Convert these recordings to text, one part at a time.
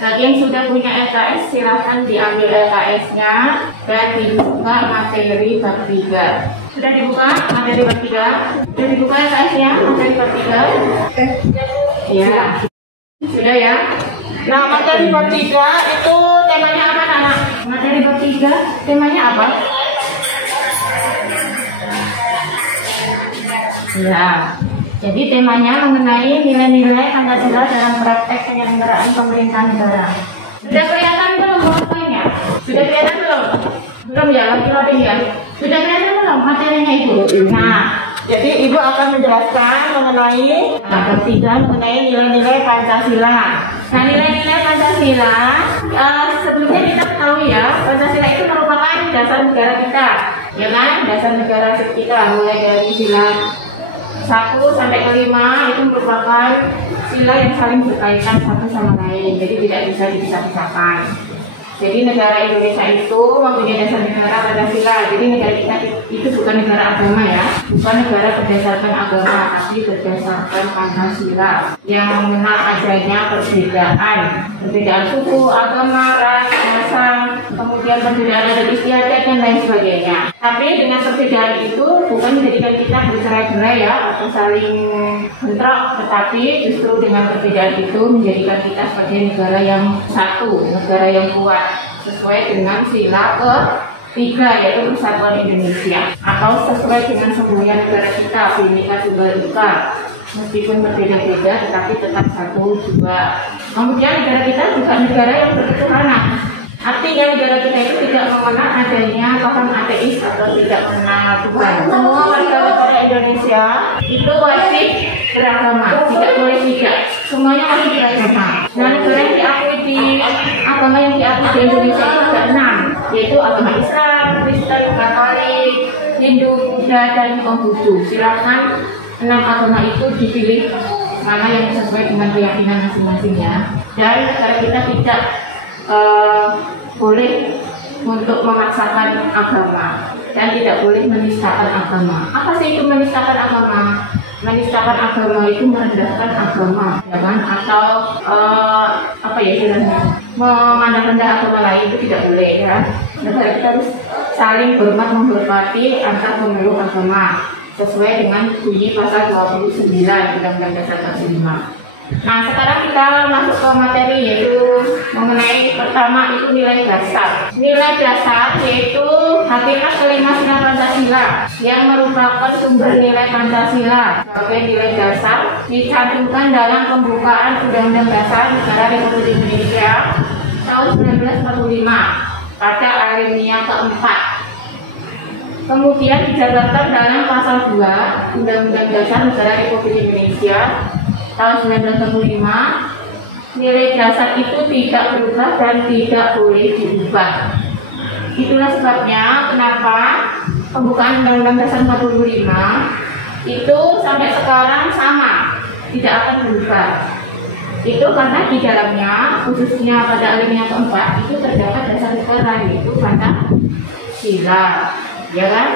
Bagi yang sudah punya LKS silahkan diambil LKS-nya dan dibuka materi bab 3. Sudah dibuka materi bab 3? Sudah dibuka LKS-nya materi bab 3? Ya. Sudah ya. Nah, materi bab 3 itu temanya apa, anak? Materi bab 3 temanya apa? Ya. Jadi temanya mengenai nilai-nilai Pancasila dalam praktek penyelenggaraan pemerintahan negara. Sudah kelihatan belum poinnya? Sudah kelihatan belum? Belum ya, lagi ya. Sudah kelihatan belum materinya itu? Nah, jadi Ibu akan menjelaskan mengenai mengenai nilai-nilai Pancasila. Nah, nilai-nilai Pancasila sebelumnya kita tahu ya, Pancasila itu merupakan dasar negara kita, ya kan? Dasar negara kita mulai dari sila 1 sampai ke 5 itu merupakan sila yang saling berkaitan satu sama lain, jadi tidak bisa dipisah-pisahkan. Jadi negara Indonesia itu mempunyai dasar negara Pancasila. Jadi negara kita itu bukan negara agama ya, bukan negara berdasarkan agama, tapi berdasarkan Pancasila yang mengenal adanya perbedaan suku, agama, ras, bahasa, kemudian perbedaan adat istiadat dan lain sebagainya. Tapi dengan perbedaan itu bukan menjadikan kita bercerai-berai ya atau saling bentrok, tetapi justru dengan perbedaan itu menjadikan kita sebagai negara yang satu, negara yang kuat, sesuai dengan sila ke-3 yaitu Persatuan Indonesia, atau sesuai dengan semboyan negara kita, Bhinneka Tunggal Ika. Meskipun berbeda-beda tetapi tetap satu juga. Kemudian negara kita bukan negara yang berketuhanan. Artinya negara kita itu tidak mengenal adanya paham ateis atau tidak mengenal Tuhan. Semua warga negara Indonesia itu wajib beragama, tidak boleh tidak. Semuanya wajib beragama. Nah, negara yang diakui di agama yang diakui di Indonesia itu ada 6, yaitu agama Islam, Kristen, Katolik, Hindu, Buddha, dan Konghucu. Silakan 6 agama itu dipilih mana yang sesuai dengan keyakinan masing-masingnya. Dan negara kita tidak boleh untuk memaksakan agama dan tidak boleh menistakan agama. Apa sih itu menistakan agama? Menistakan agama itu merendahkan agama, ya kan? Atau apa ya istilahnya? Memandang rendah agama lain itu tidak boleh ya. Negara kita harus saling hormat menghormati antar pemeluk agama sesuai dengan bunyi pasal 29 Undang-Undang Dasar 45. Nah, sekarang kita masuk ke materi, yaitu mengenai pertama itu nilai dasar. Nilai dasar yaitu hakikat kelima sila Pancasila yang merupakan sumber nilai Pancasila sebagai nilai dasar dicantumkan dalam pembukaan Undang-Undang Dasar Negara Republik Indonesia tahun 1945 pada alinea keempat. Kemudian dijabarkan dalam pasal 2 Undang-Undang Dasar Negara Republik Indonesia tahun 1945, nilai dasar itu tidak berubah dan tidak boleh diubah. Itulah sebabnya kenapa pembukaan Undang-Undang Dasar 45 itu sampai sekarang sama, tidak akan berubah. Itu karena di dalamnya, khususnya pada alinea keempat, itu terdapat dasar negara, yaitu Pancasila, ya kan?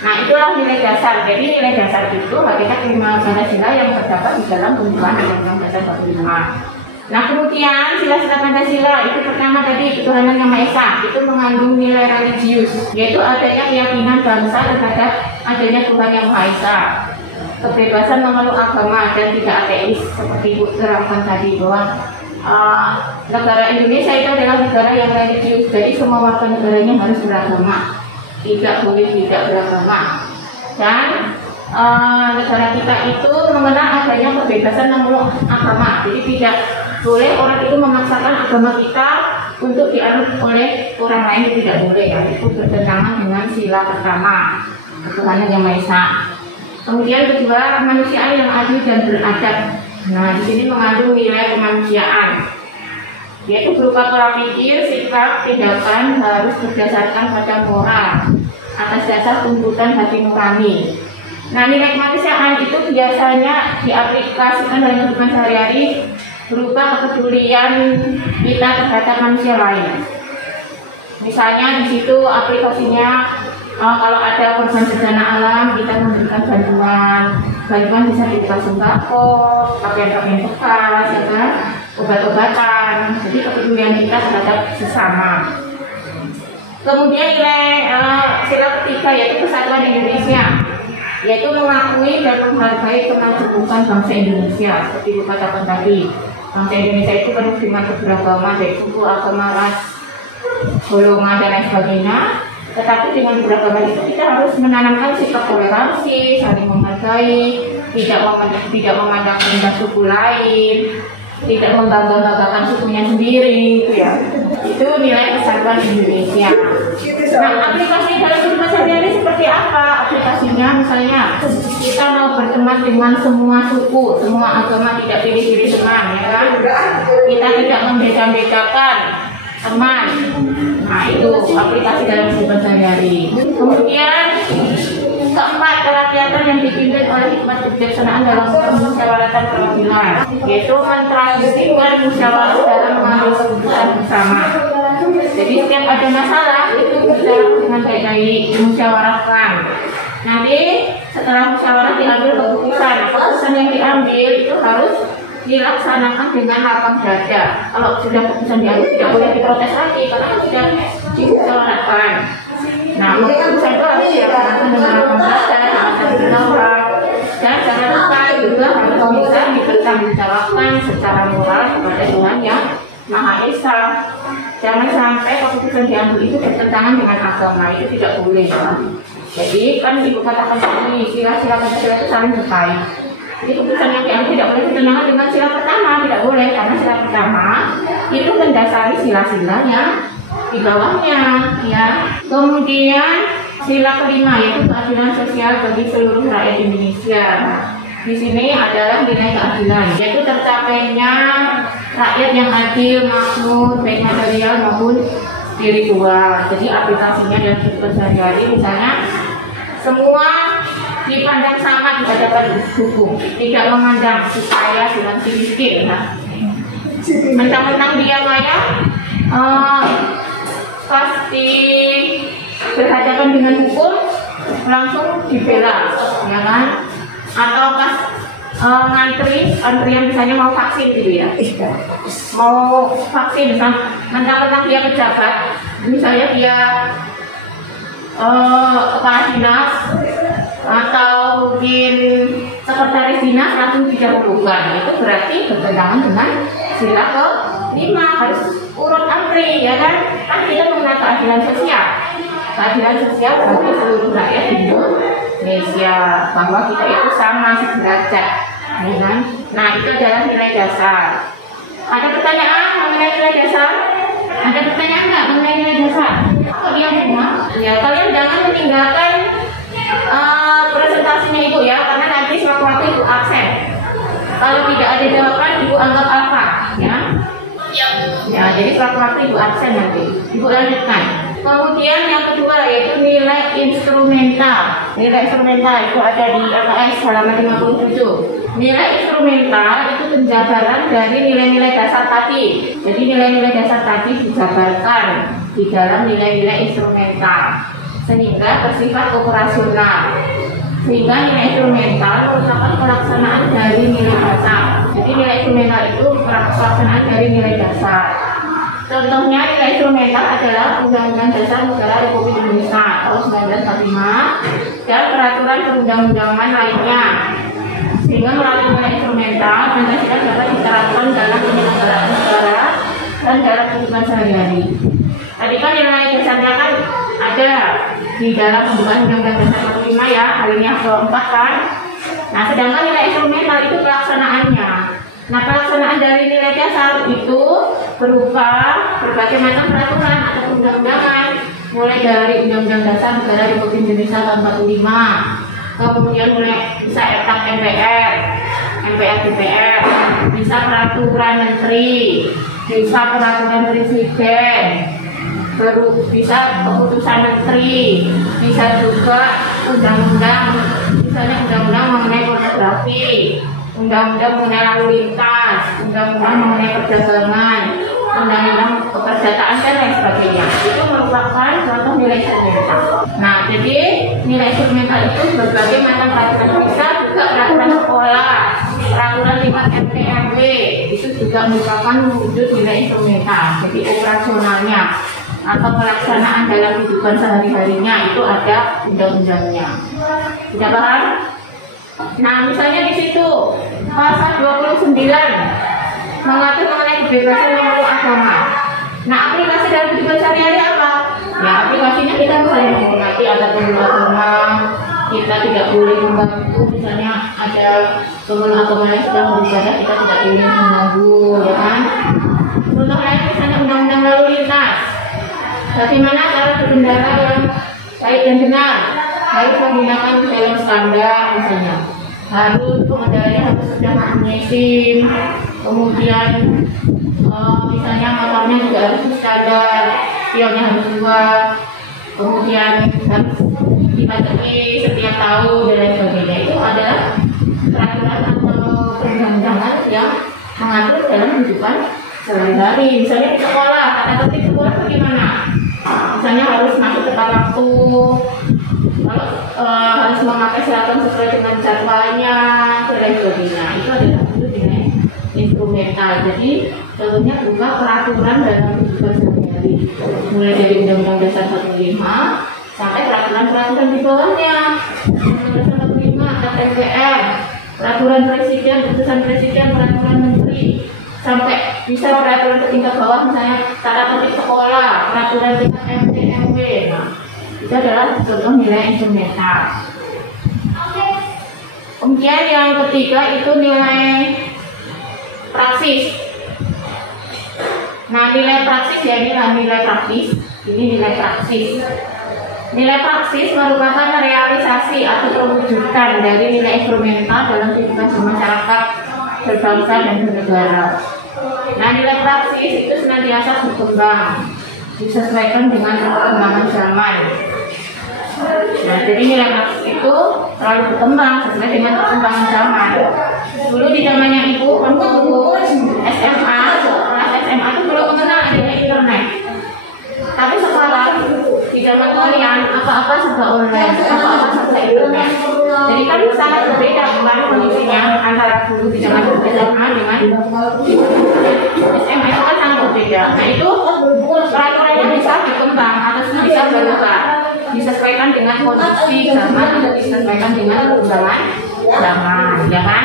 Nah, itulah nilai dasar. Jadi nilai dasar itu hakikat kelima Pancasila yang terdapat di dalam pembukaan Undang-Undang Dasar 45. Nah, kemudian sila-sila Pancasila itu pertama tadi ketuhanan yang Maha Esa, itu mengandung nilai religius, yaitu adanya keyakinan bangsa terhadap adanya Tuhan yang Maha Esa, kebebasan memeluk agama dan tidak ateis seperti Ibu terangkan tadi bahwa negara Indonesia itu adalah negara yang religius, jadi semua warga negaranya harus beragama, tidak boleh tidak beragama. Dan negara kita itu mengenal adanya kebebasan memeluk agama, jadi tidak boleh orang itu memaksakan agama kita untuk dianut oleh orang lain, itu tidak boleh ya. Itu bertentangan dengan sila pertama ketuhanan yang Maha Esa. Kemudian kedua, kemanusiaan yang adil dan beradab. Nah, di sini mengandung nilai kemanusiaan, yaitu berupa pola pikir, sikap, tindakan harus berdasarkan pada moral atas dasar tuntutan hati nurani. Nah, nilai kemanusiaan itu biasanya diaplikasikan dalam kehidupan sehari-hari berupa kepedulian kita terhadap manusia lain. Misalnya di situ aplikasinya kalau ada korban bencana alam, kita memberikan bantuan bisa berupa sembako, pakaian-pakaian bekas, ya kan? obat-obatan. Jadi kepedulian kita terhadap sesama. Kemudian nilai sila ketiga yaitu Persatuan Indonesia, yaitu mengakui dan menghargai kemajemukan bangsa Indonesia. Seperti dikatakan tadi, bangsa Indonesia itu penuh dengan keberagaman, baik suku, agama, ras, golongan dan lain sebagainya. Tetapi dengan keberagaman itu kita harus menanamkan sikap toleransi, saling menghargai, tidak memandang rendah suku lain, tidak membangga-banggakan sukunya sendiri, gitu ya. Itu nilai Persatuan Indonesia. Nah, aplikasi dalam kehidupan sehari-hari seperti apa? Aplikasinya misalnya kita mau berteman dengan semua suku, semua agama, tidak pilih-pilih teman, ya kan? Kita tidak membeda-bedakan teman. Nah, itu aplikasi dalam kehidupan sehari-hari. Kemudian keempat, kerakyatan yang dipimpin oleh hikmat kebijaksanaan dalam musyawaratan perwakilan, yaitu mentradisikan musyawarah dalam mengambil keputusan bersama. Jadi setiap ada masalah itu bisa dengan baik-baik dimusyawarahkan. Nanti setelah musyawarah diambil keputusan yang diambil itu harus dilaksanakan dengan lapang dada. Kalau sudah keputusan diambil tidak boleh diprotes lagi karena sudah dimusyawarahkan. Nah, keputusan itu harus dilaksanakan dengan lapang dada, jangan menolak, dan jangan lupa juga harus bisa dipertanggungjawabkan secara moral kepada Tuhan yang Maha Esa. Jangan sampai keputusan diambil itu bertentangan dengan agama, itu tidak boleh. Jadi kan ibu katakan tadi sila-sila Pancasila itu saling berkait. Jadi keputusan yang diambil tidak boleh bertentangan dengan sila pertama, tidak boleh karena sila pertama itu mendasari sila-sila yang di bawahnya, ya. Kemudian sila kelima yaitu keadilan sosial bagi seluruh rakyat Indonesia. Di sini adalah nilai keadilan, yaitu tercapainya rakyat yang adil, makmur, baik material maupun spiritual. Jadi aplikasinya dalam kehidupan sehari-hari misalnya semua dipandang sama di hadapan hukum, tidak memandang si kaya, si miskin, ya. Mentang-mentang dia kaya, pasti berhadapan dengan hukum langsung dibela, ya kan? Atau pas antrian misalnya mau vaksin gitu ya, mau vaksin, mentang-mentang dia pejabat, misalnya dia kepala dinas atau mungkin sekretaris dinas langsung didahulukan, itu berarti bertentangan dengan sila ke-5, harus urut antri, ya kan? Kan kita mengenal keadilan sosial bagi seluruh rakyat Indonesia, bahwa kita itu sama sederajat, ya kan? Nah, itu adalah nilai dasar. Ada pertanyaan mengenai nilai dasar? Ada pertanyaan nggak mengenai nilai dasar? Kalian semua, ya kalian jangan meninggalkan presentasinya ibu ya, karena nanti sewaktu-waktu ibu absen. Kalau tidak ada jawaban, ibu anggap alfa, ya. Ya, jadi sewaktu-waktu ibu absen nanti, ibu lanjutkan. Kemudian yang kedua yaitu nilai instrumental. Nilai instrumental itu ada di LKS halaman 57. Nilai instrumental itu penjabaran dari nilai-nilai dasar tadi. Jadi nilai-nilai dasar tadi dijabarkan di dalam nilai-nilai instrumental sehingga bersifat operasional. Sehingga nilai instrumental merupakan pelaksanaan dari nilai dasar. Jadi nilai instrumental itu pelaksanaan dari nilai dasar. Contohnya nilai instrumental adalah Undang-Undang Dasar Negara Republik Indonesia tahun 1945 dan peraturan perundang-undangan lainnya. Sehingga melalui nilai instrumental Pancasila dapat diterapkan dalam penyelenggaraan negara dan dalam kehidupan sehari-hari. Tadi kan nilai dasarnya kan ada di dalam pembukaan Undang-Undang Dasar 45 ya, hal ini yang keempat kan. Nah, sedangkan nilai instrumental itu pelaksanaannya. Nah, pelaksanaan dari nilai dasar itu berupa berbagai macam peraturan atau undang-undangan, mulai dari Undang-Undang Dasar Negara Republik Indonesia tahun 45, kemudian mulai bisa MPR, DPR, bisa peraturan menteri, bisa peraturan presiden, bisa keputusan menteri, bisa juga undang-undang, misalnya undang-undang mengenai pornografi, undang-undang mengenai lalu lintas, undang-undang mengenai perdagangan, undang-undang keperdataan dan lain sebagainya. Itu merupakan contoh nilai instrumental. Nah, jadi nilai instrumental itu berbagai macam peraturan, bisa juga peraturan sekolah, peraturan lewat MPRW, itu juga merupakan wujud nilai instrumental. Jadi operasionalnya atau pelaksanaan dalam kehidupan sehari-harinya itu ada undang-undangnya. Sudah paham? Nah, misalnya di situ pasal 29 mengatur mengenai kebebasan memeluk agama. Nah, aplikasi dalam kehidupan sehari-hari apa? Ya, aplikasinya kita saling menghormati ada pemeluk agama, kita tidak boleh mengganggu. Misalnya ada pemeluk agama yang sedang beribadah, kita tidak boleh mengganggu, ya kan? Contoh lain misalnya undang-undang lalu lintas. Bagaimana cara berkendara yang baik dan benar? Harus menggunakan helm standar misalnya. Harus pengendaranya harus sudah mempunyai SIM. Kemudian misalnya motornya juga harus standar, spionnya harus 2. Kemudian harus dipajaki setiap tahun dan lain sebagainya. Itu adalah peraturan atau perundang-undangan yang mengatur dalam kehidupan sehari-hari. Misalnya di sekolah, tata tertib sekolah bagaimana? Misalnya harus masuk tepat waktu, harus memakai seragam sesuai dengan jadwalnya, dan lain sebagainya. Itu adalah nilai instrumental. Jadi contohnya berupa peraturan dalam kehidupan sehari-hari, mulai dari Undang-Undang Dasar 45 sampai peraturan-peraturan di bawahnya. Undang-Undang Dasar 45 ada MPR, peraturan presiden, keputusan presiden, peraturan menteri, sampai bisa peraturan tingkat bawah misalnya tata tertib sekolah, peraturan tingkat MT, MW. Nah, itu adalah contoh nilai instrumental. Kemudian yang ketiga itu nilai praksis. Nah, nilai praksis ya ini nilai praktis. Ini nilai praksis. Nilai praksis merupakan realisasi atau perwujudan dari nilai instrumental dalam kehidupan masyarakat, berbangsa dan bernegara. Nah, nilai praksis itu senantiasa berkembang, disesuaikan dengan perkembangan zaman. Nah, jadi nilai praksis itu selalu berkembang sesuai dengan perkembangan zaman. Dulu di zamannya ibu, waktu SMA, kelas SMA itu belum mengenal adanya internet. Tapi sekarang di zaman kalian apa-apa serba online, apa-apa serba internet. Jadi kan sangat berbeda kemarin kondisinya antara dulu di zaman SMA dengan SMA itu kan sangat berbeda. Nah, itu peraturannya bisa berkembang atau bisa berubah, disesuaikan dengan kondisi zaman atau disesuaikan dengan perkembangan zaman, ya kan?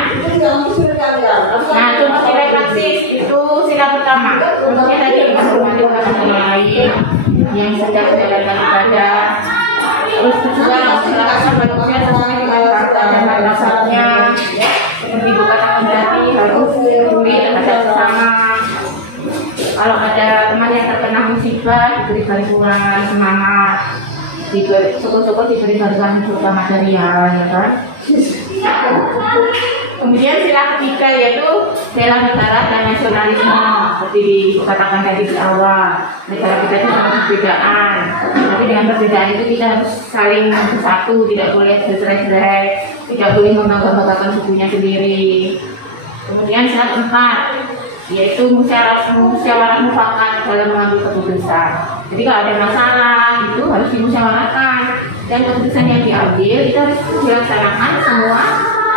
Nah, contoh nilai praksis itu sila pertama. Contohnya tadi menghormati orang lain yang sedang menjalankan ibadah. Terus kedua, melakukan manusia sesuai dengan harta dan martabatnya. Seperti dikatakan tadi harus peduli terhadap sesama. Kalau ada teman yang terkena musibah, diberi bantuan semangat. Syukur-syukur diberi bantuan berupa material, ya kan? Kemudian sila ketiga yaitu bela negara dan nasionalisme, seperti dikatakan tadi di awal. Negara kita itu sangat perbedaan, tapi dengan perbedaan itu kita harus saling bersatu, tidak boleh bercerai-berai, tidak boleh membanggakan sukunya sendiri. Kemudian sila keempat yaitu musyawarah mufakat dalam mengambil keputusan. Jadi kalau ada masalah itu harus dimusyawarahkan, dan keputusan yang diambil itu harus dilaksanakan semua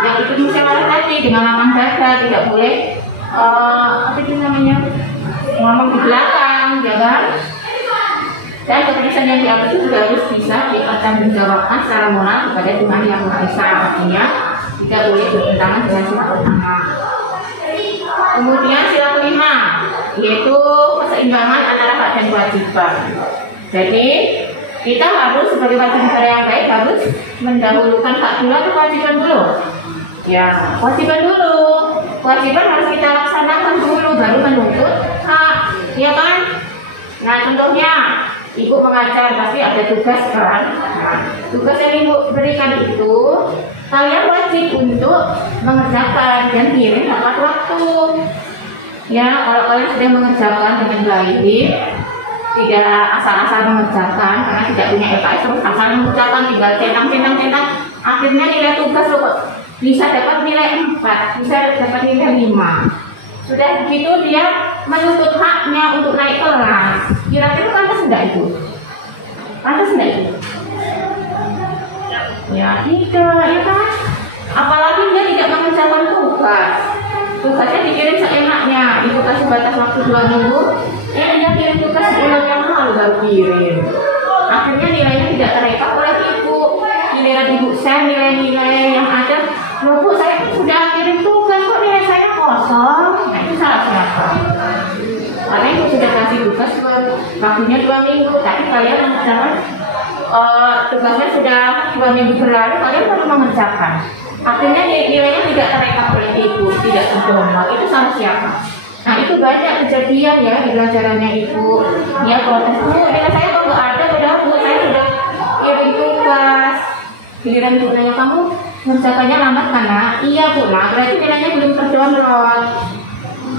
yang ikut musyawarah tadi dengan lapang dada, tidak boleh apa itu namanya ngomong di belakang, ya kan? Dan keputusan yang diambil itu juga harus bisa dipertanggungjawabkan secara moral kepada Tuhan Yang Maha Esa, artinya tidak boleh bertentangan dengan sila pertama. Kemudian sila kelima yaitu keseimbangan antara hak dan kewajiban. Jadi kita harus sebagai warga negara yang baik harus mendahulukan hak dulu atau kewajiban dulu. Ya, kewajiban dulu. Kewajiban harus kita laksanakan dulu baru menuntut hak, ya kan? Nah, contohnya ibu mengajar pasti ada tugas kan. Nah, tugas yang ibu berikan itu kalian wajib untuk mengerjakan dan kirim tepat waktu. Ya, kalau kalian sudah mengerjakan dengan baik, tidak asal-asal mengerjakan karena tidak punya EKS, terus asal mengerjakan tinggal centang, akhirnya nilai tugas kok bisa dapat nilai 4, bisa dapat nilai 5. Sudah begitu dia menuntut haknya untuk naik kelas. Kira-kira pantas enggak itu? Pantas enggak itu? Ya tidak, ya kan? Apalagi dia tidak mengerjakan tugas. tugasnya dikirim seenaknya. Ibu kasih batas waktu 2 minggu, dia kirim tugas sebulan yang lalu baru kirim. Akhirnya nilainya tidak terekam oleh ibu. Giliran ibu share nilai-nilai yang ada, loh bu, saya sudah kirim tugas kok nilai saya kosong. Nah itu salah siapa? Karena ibu sudah kasih tugas waktunya 2 minggu, tapi kalian mengerjakan tugasnya sudah 2 minggu berlalu, kalian baru mengerjakan. Akhirnya nilainya tidak terekam oleh ibu, tidak terdownload. Itu salah siapa? Nah itu banyak kejadian ya di pelajarannya ibu. Ya protes, bu, nilai saya kok nggak ada, padahal bu saya sudah kirim tugas. Giliran ibu nanya, kamu mengerjakannya lambat karena iya bu, nah berarti nilainya belum terdownload.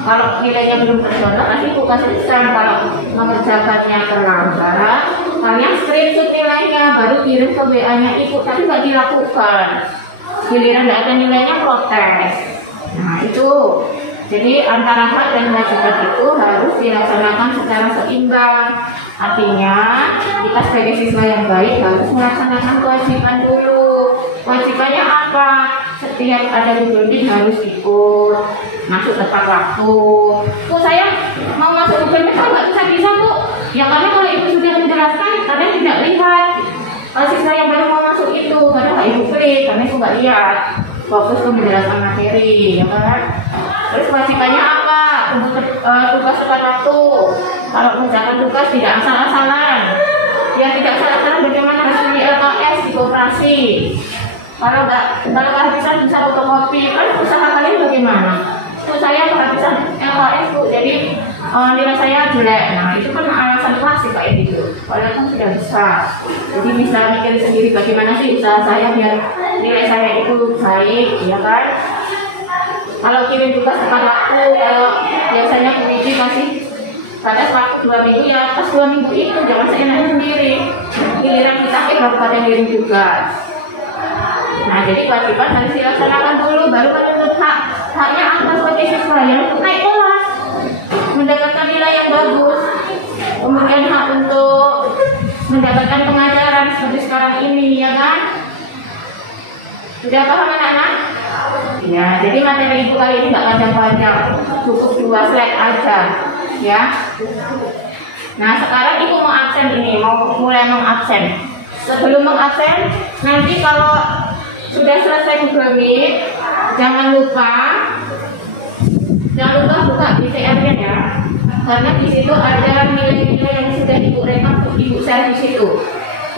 Kalau nilainya belum terdownload, nanti ibu kasih pesan kalau mengerjakannya terlambat, kalian screenshot nilainya baru kirim ke WA-nya ibu, tapi nggak dilakukan. Giliran nggak ada nilainya protes. Nah itu, jadi antara hak dan kewajiban itu harus dilaksanakan secara seimbang. Artinya kita sebagai siswa yang baik harus melaksanakan kewajiban dulu. Kewajibannya apa? Setiap ada Google Meet harus ikut, masuk tepat waktu. Bu, saya mau masuk Google Meet nggak bisa bu. Ya karena kalau ibu sudah menjelaskan, kalian tidak lihat. Kalau siswa yang baru mau masuk itu, karena nggak ibu klik, karena ibu nggak lihat. Fokus ke menjelaskan materi, ya kan? Terus kewajibannya apa? Tugas tepat waktu. Kalau mengerjakan tugas tidak asal-asalan. Yang tidak asal-asalan bagaimana harus di LKS di koperasi. Kalau kehabisan bisa fotokopi, kan usaha kalian bagaimana? Bu, saya kehabisan LKS bu, jadi nilai saya jelek. Nah itu kan alasan klasik kayak gitu. Padahal kan tidak bisa. Jadi bisa mikir sendiri bagaimana sih usaha saya biar nilai saya itu baik, ya kan? Kalau kirim tugas tepat waktu, kalau biasanya Bu Wiji kasih batas waktu 2 minggu, ya pas 2 minggu itu jangan seenaknya sendiri. Giliran kita baru pada kirim tugas. Nah jadi kewajiban harus dilaksanakan dulu, baru menuntut haknya apa sebagai siswa yang naik kelas, mendapatkan nilai yang bagus, kemudian hak untuk mendapatkan pengajaran seperti sekarang ini, ya kan? Sudah paham anak-anak? Ya, jadi materi ibu kali ini nggak panjang-panjang, cukup 2 slide aja, ya. Nah sekarang ibu mau absen ini, mau mulai mengabsen. Sebelum mengabsen, nanti kalau sudah selesai Google Meet, jangan lupa buka BCR-nya ya, karena di situ ada nilai-nilai yang sudah ibu rekam, ibu share di situ.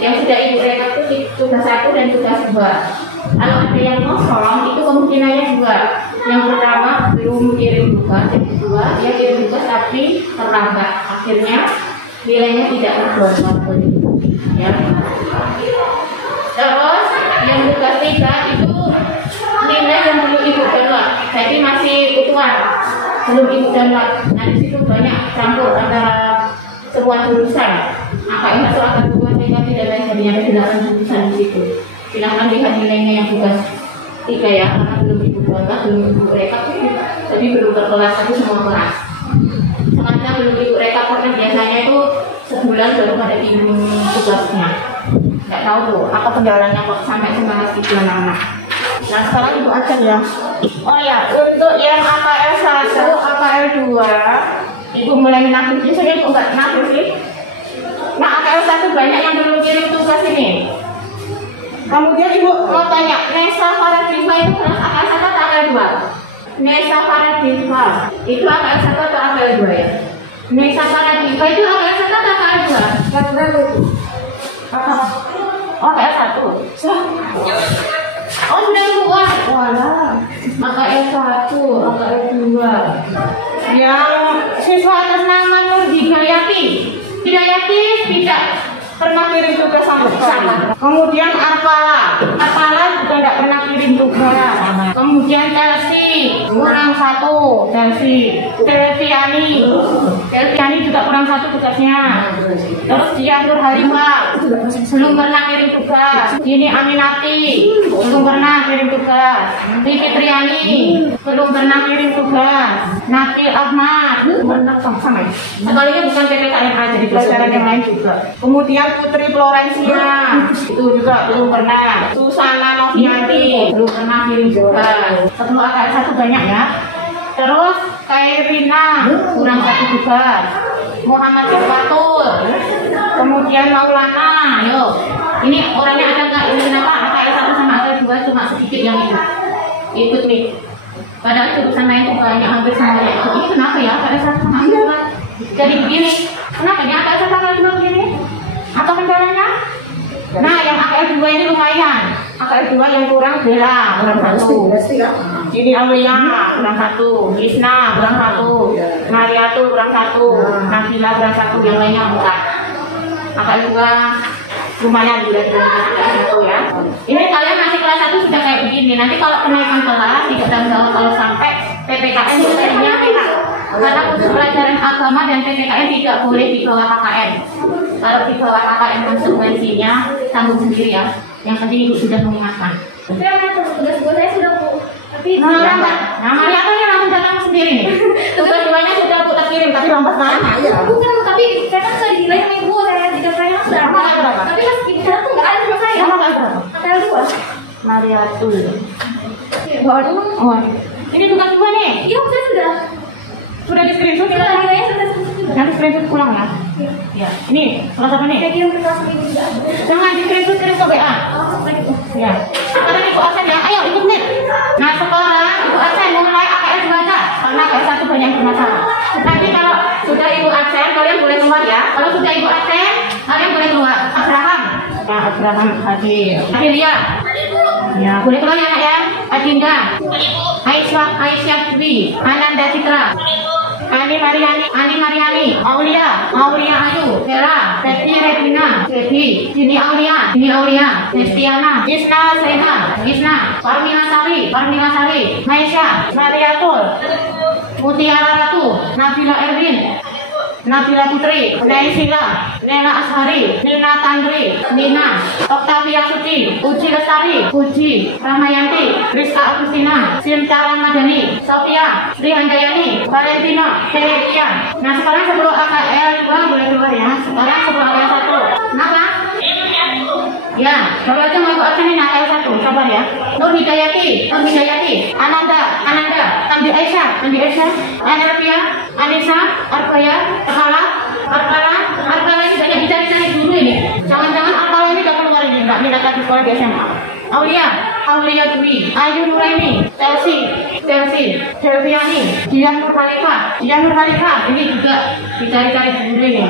Yang sudah ibu rekam itu tugas 1 dan tugas 2. Kalau ada yang kosong, itu kemungkinannya 2. Yang pertama belum kirim tugas, yang kedua dia kirim tugas tapi terlambat, akhirnya nilainya tidak terdownload. Ya. Terus yang tugas 3 itu nilai yang perlu ibu download, jadi masih utuhan, belum ibu download. Nah di situ banyak campur antara semua jurusan, AKM atau AKM negatif dan lain sebagainya, ada 8 jurusan di situ. Silahkan lihat nilainya yang tugas 3 ya, karena belum ibu download, belum ibu rekap, jadi belum berkelas satu semua kelas. Sengaja belum ibu rekap karena biasanya itu sebulan baru pada kirim tugasnya. Nggak tahu tuh apa kendalanya kok sampai semangat itu anak-anak. Nah sekarang ibu ajar ya. Oh ya, untuk yang AKL 1, AKL 2 ibu mulai menakut, biasanya ibu nggak menakut sih. Nah AKL 1 banyak yang belum kirim tugas ini. Kemudian ibu mau tanya, Nesa Faradiva itu kelas AKL 1 atau AKL 2? Nesa Faradiva itu AKL 1 atau AKL 2 ya? Nesa Faradiva itu AKL 1 atau AKL 2? Yang berapa itu? Oh, AKL 1. Oh sudah keluar, walah. AKL 1, AKL 2. Yang siswa atas nama Nur Hidayati tidak pernah kirim tugas sama sekali. Kemudian Arpala juga tidak pernah kirim tugas. Kemudian Chelsea kurang 1, Telviani juga kurang 1 tugasnya. Terus dia Nur Halimah belum pernah kirim tugas. Ini Aminati belum pernah kirim tugas. Fitriani belum pernah kirim tugas. Nabil Ahmad pernah sama. Sekalinya bukan PPKN aja, di pelajaran yang lain juga. Kemudian Putri Florencia itu juga belum pernah. Susana Novianti belum pernah kirim tugas. Setelah AKL 1 banyak ya. Terus Kairina kurang 1 juga. Muhammad Iswatul. Kemudian Maulana, yuk. Ini orangnya ada nggak? Ini kenapa? AKL 1 sama AKL 2 cuma sedikit yang ikut nih. Padahal jurusan lain itu banyak, hampir semuanya ikut. Ini kenapa ya? AKL 1 sama AKL 2 jadi begini. Kenapa ya AKL 1 AKL 2 begini? Atau kendalanya? Nah, yang AKL 2 ini lumayan. AKL 2 yang kurang Bella, kurang 1. Ini Aulia, kurang 1. Isna, kurang 1. Mariatul, kurang 1. Nabila, kurang 1. Yang lainnya 4. AKL 2 lumayan juga ya. Ini kalian masih kelas 1 sudah kayak begini. Nanti kalau kenaikan kelas, tidak tahu kalau sampai PPKN itu jadinya merah. Karena khusus pelajaran agama dan PPKN tidak boleh di bawah KKN. Kalau di bawah KKN konsekuensinya tanggung sendiri ya. Yang penting ibu sudah mengingatkan. Saya tugas saya sudah Bu. Tapi Mariatul langsung datang sendiri nih. Tugas 2-nya sudah Bu terkirim, tapi lompat mana? bukan, tapi saya kan sudah dinilai sama Ibu, saya tidak saya sudah. Tapi pas Ibu saya tuh nggak ada sama saya. AKL 2. Mariatul. Oh, ini tugas 2 nih. Iya, saya sudah. Sudah di screenshot ya? Nilainya sudah sudah. Nanti screenshot pulang ya? Ya. Ini kelas apa nih? Jadi yang kelas Ibu juga. Jangan di screenshot kirim ke WA. Ya. Sekarang Ibu Asen ya. Ayo ikut nih. Nah sekarang Ibu Asen mulai AKL 2 aja. Karena AKL 1 banyak bermasalah. Nanti kalau sudah Ibu Asen kalian boleh keluar ya. Kalau sudah Ibu Asen kalian boleh keluar. Abraham. Ya Abraham hadir. Adelia. Ya boleh keluar ya anak ya. Adinda. Aisyah Dwi. Ananda Citra. Ani Mariani, Aulia Ayu, Vera, Fetri Regina, Dini Aulia, Destiana, Isna, Parmina Sari, Maisha, Mariatul, Mutiara Ratu, Nabila Erwin, Nabila Putri, Naisila, Nela Ashari, Nina Tandri, Nina, Oktavia Suci, Uji Lestari, Uji, Rahmayanti, Rizka Agustina, Sinta Ramadhani, Sofia, Sri Handayani, Valentino, Celestia. Nah sekarang sebelum AKL 2 boleh keluar ya. Sekarang sebelum AKL 1. Kenapa? Ya, baru aja mau ikut action ini AKL 1. Sabar ya. Nur Hidayati, Ananda, Andi Aisyah, Anarpia, Anissa, Arbaya, Arkala ini banyak dicari-cari dulu ini. Jangan-jangan Arkala ini udah keluar ini, nggak minat lagi sekolah di SMA. Aulia Dwi, Ayu Nuraini, Chelsea, Selviani, Dian Nurhalika, ini juga dicari-cari dulu ini.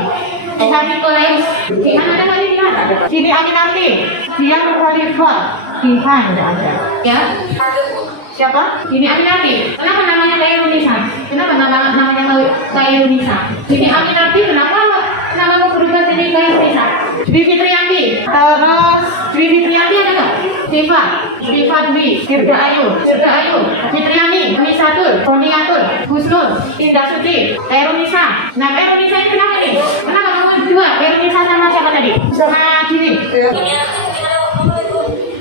Sani Koleus, gimana tadi Dian? Sini Aminarti, Dian Nurhalika, Dian udah ada. Ya. Siapa? Ini Aminarti. Kenapa namanya Kairunisa? Kenapa namanya Kairunisa? Ini Aminarti kenapa nama berubah jadi Kairunisa? Dwi Fitriyanti. Terus Dwi Fitriyanti ada nggak? Diva Dwi, Firda Ayu, Fitriani, Nisatul, Toniatul, Husnul, Indah Suci, Kairunisa. Nah Kairunisa ini kenapa nih? Kenapa kamu berdua? Kairunisa sama siapa tadi? Sama Dini.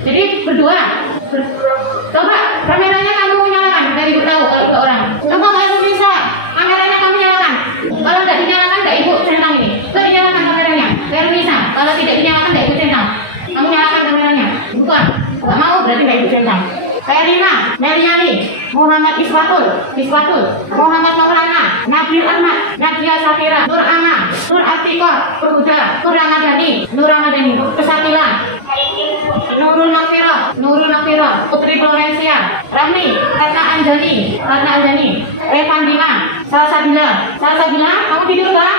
Jadi berdua. Coba kameranya kamu nyalakan dari ibu tahu kalau ke orang. Coba kalau bisa kameranya kamu nyalakan. Kalau tidak dinyalakan tidak ibu centang ini. Coba dinyalakan kameranya. Biar bisa. Kalau tidak dinyalakan tidak ibu centang. Kamu nyalakan kameranya. Bukan. Gak mau berarti tidak ibu centang. Kairina, Meliani, Muhammad Iswatul, Muhammad Maulana, Nabil Ahmad, Nadia Safira, Nur Ana, Nur Atiqah, Perhuda, Nur Ramadhani, Kesatila, Nurul Nakfira, Putri Florencia, Rahmi, Ratna Anjani, Revandina, Salsabila, kamu tidur kah?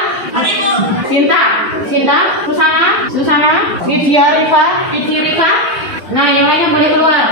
Sinta, Susana, Widya Rifa. Nah yang lainnya boleh keluar.